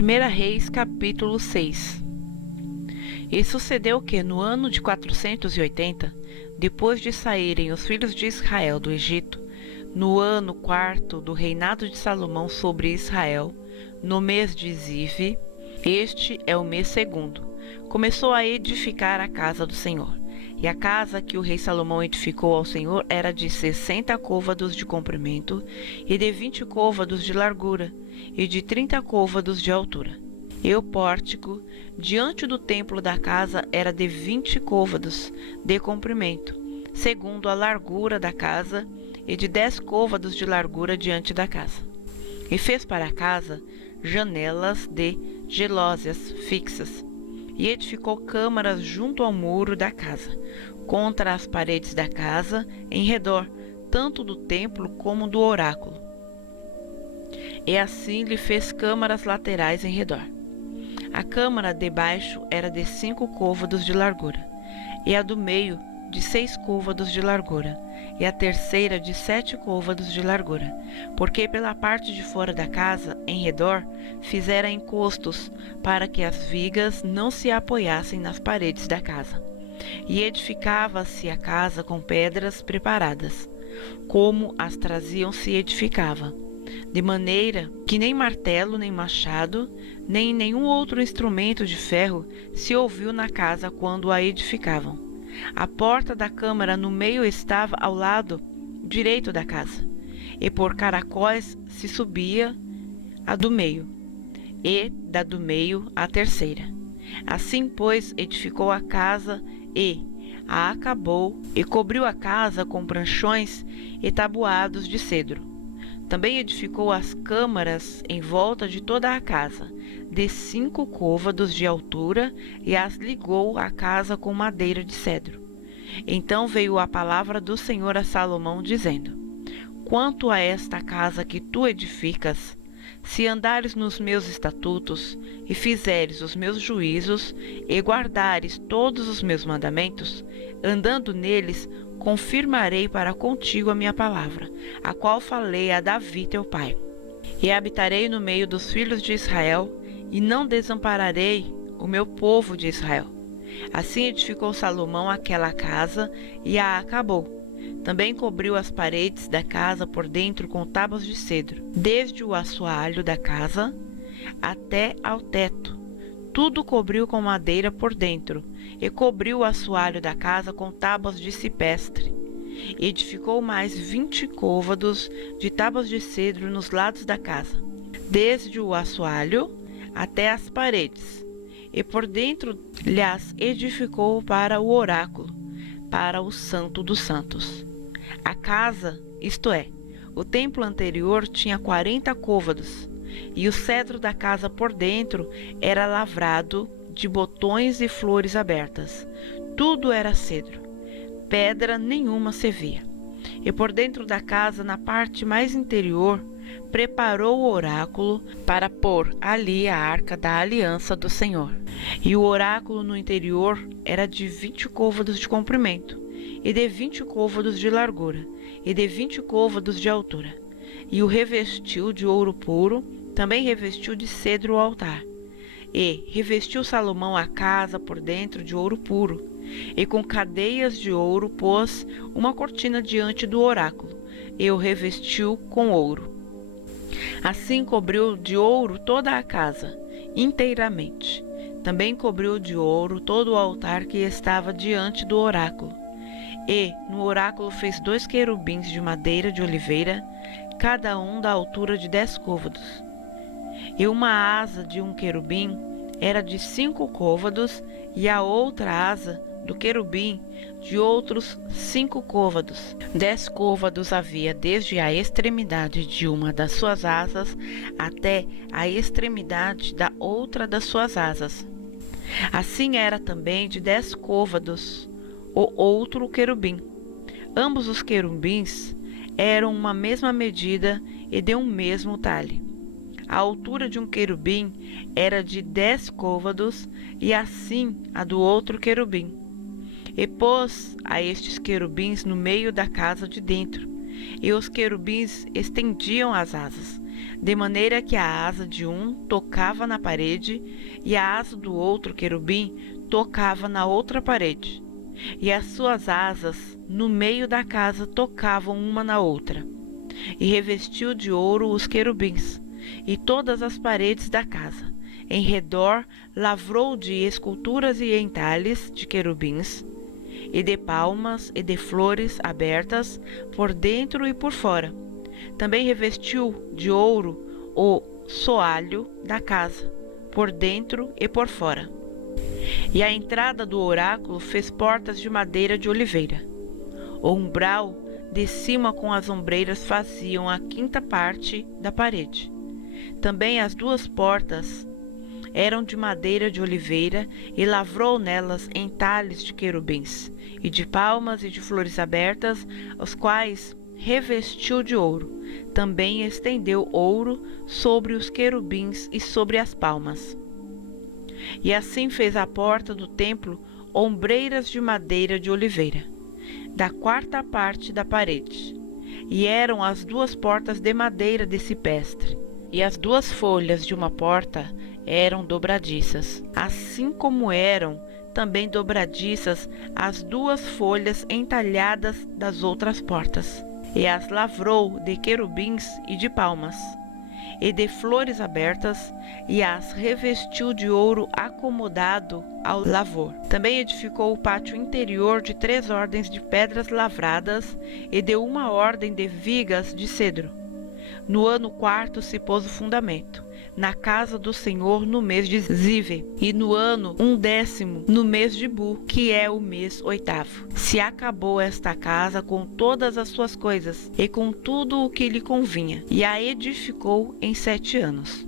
1 Reis, capítulo 6. E sucedeu que, no ano de 480, depois de saírem os filhos de Israel do Egito, no ano 4º do reinado de Salomão sobre Israel, no mês de Zive, este é o mês 2º, começou a edificar a casa do Senhor. E a casa que o rei Salomão edificou ao Senhor era de 60 côvados de comprimento, e de 20 côvados de largura, e de 30 côvados de altura. E o pórtico, diante do templo da casa, era de 20 côvados de comprimento, segundo a largura da casa, e de 10 côvados de largura diante da casa. E fez para a casa janelas de gelósias fixas, e edificou câmaras junto ao muro da casa, contra as paredes da casa, em redor, tanto do templo como do oráculo. E assim lhe fez câmaras laterais em redor. A câmara de baixo era de 5 côvados de largura, e a do meio de 6 côvados de largura, e a terceira de 7 côvados de largura, porque pela parte de fora da casa, em redor, fizera encostos, para que as vigas não se apoiassem nas paredes da casa. E edificava-se a casa com pedras preparadas, como as traziam se edificava, de maneira que nem martelo, nem machado, nem nenhum outro instrumento de ferro se ouviu na casa quando a edificavam. A porta da câmara no meio estava ao lado direito da casa, e por caracóis se subia a do meio, e da do meio a terceira. Assim, pois, edificou a casa e a acabou, e cobriu a casa com pranchões e tabuados de cedro. Também edificou as câmaras em volta de toda a casa, de 5 côvados de altura, e as ligou à casa com madeira de cedro. Então veio a palavra do Senhor a Salomão, dizendo: Quanto a esta casa que tu edificas, se andares nos meus estatutos, e fizeres os meus juízos, e guardares todos os meus mandamentos, andando neles, confirmarei para contigo a minha palavra, a qual falei a Davi teu pai. E habitarei no meio dos filhos de Israel, e não desampararei o meu povo de Israel. Assim edificou Salomão aquela casa, e a acabou. Também cobriu as paredes da casa por dentro com tábuas de cedro, desde o assoalho da casa até ao teto. Tudo cobriu com madeira por dentro, e cobriu o assoalho da casa com tábuas de cipestre. Edificou mais 20 côvados de tábuas de cedro nos lados da casa, desde o assoalho até as paredes, e por dentro lhas edificou para o oráculo, para o Santo dos Santos. A casa, isto é, o templo anterior, tinha 40 côvados, e o cedro da casa por dentro era lavrado de botões e flores abertas. Tudo era cedro, pedra nenhuma se via. E por dentro da casa, na parte mais interior, preparou o oráculo para pôr ali a arca da aliança do Senhor. E o oráculo no interior era de 20 côvados de comprimento, e de 20 côvados de largura, e de 20 côvados de altura. E o revestiu de ouro puro, também revestiu de cedro o altar. E revestiu Salomão a casa por dentro de ouro puro, e com cadeias de ouro pôs uma cortina diante do oráculo, e o revestiu com ouro. Assim cobriu de ouro toda a casa, inteiramente. Também cobriu de ouro todo o altar que estava diante do oráculo. E no oráculo fez 2 querubins de madeira de oliveira, cada um da altura de 10 côvados. E uma asa de um querubim era de 5 côvados, e a outra asa do querubim de outros 5 côvados. 10 côvados havia desde a extremidade de uma das suas asas até a extremidade da outra das suas asas. Assim era também de 10 côvados o outro querubim. Ambos os querubins eram uma mesma medida e de um mesmo talhe. A altura de um querubim era de 10 côvados, e assim a do outro querubim. E pôs a estes querubins no meio da casa de dentro, e os querubins estendiam as asas, de maneira que a asa de um tocava na parede e a asa do outro querubim tocava na outra parede, e as suas asas no meio da casa tocavam uma na outra. E revestiu de ouro os querubins e todas as paredes da casa. Em redor lavrou de esculturas e entalhes de querubins, e de palmas e de flores abertas por dentro e por fora. Também revestiu de ouro o soalho da casa, por dentro e por fora. E a entrada do oráculo fez portas de madeira de oliveira. O umbral de cima com as ombreiras faziam a quinta parte da parede. Também as duas portas eram de madeira de oliveira, e lavrou nelas entalhes de querubins, e de palmas e de flores abertas, os quais revestiu de ouro. Também estendeu ouro sobre os querubins e sobre as palmas. E assim fez a porta do templo ombreiras de madeira de oliveira, da quarta parte da parede. E eram as duas portas de madeira de cipestre, e as duas folhas de uma porta eram dobradiças, assim como eram também dobradiças as duas folhas entalhadas das outras portas. E as lavrou de querubins e de palmas, e de flores abertas, e as revestiu de ouro acomodado ao lavor. Também edificou o pátio interior de 3 ordens de pedras lavradas, e de 1 ordem de vigas de cedro. No ano 4 se pôs o fundamento, na casa do Senhor no mês de Zive, e no ano 11º, no mês de Bu, que é o mês 8º. Se acabou esta casa com todas as suas coisas, e com tudo o que lhe convinha, e a edificou em 7 anos.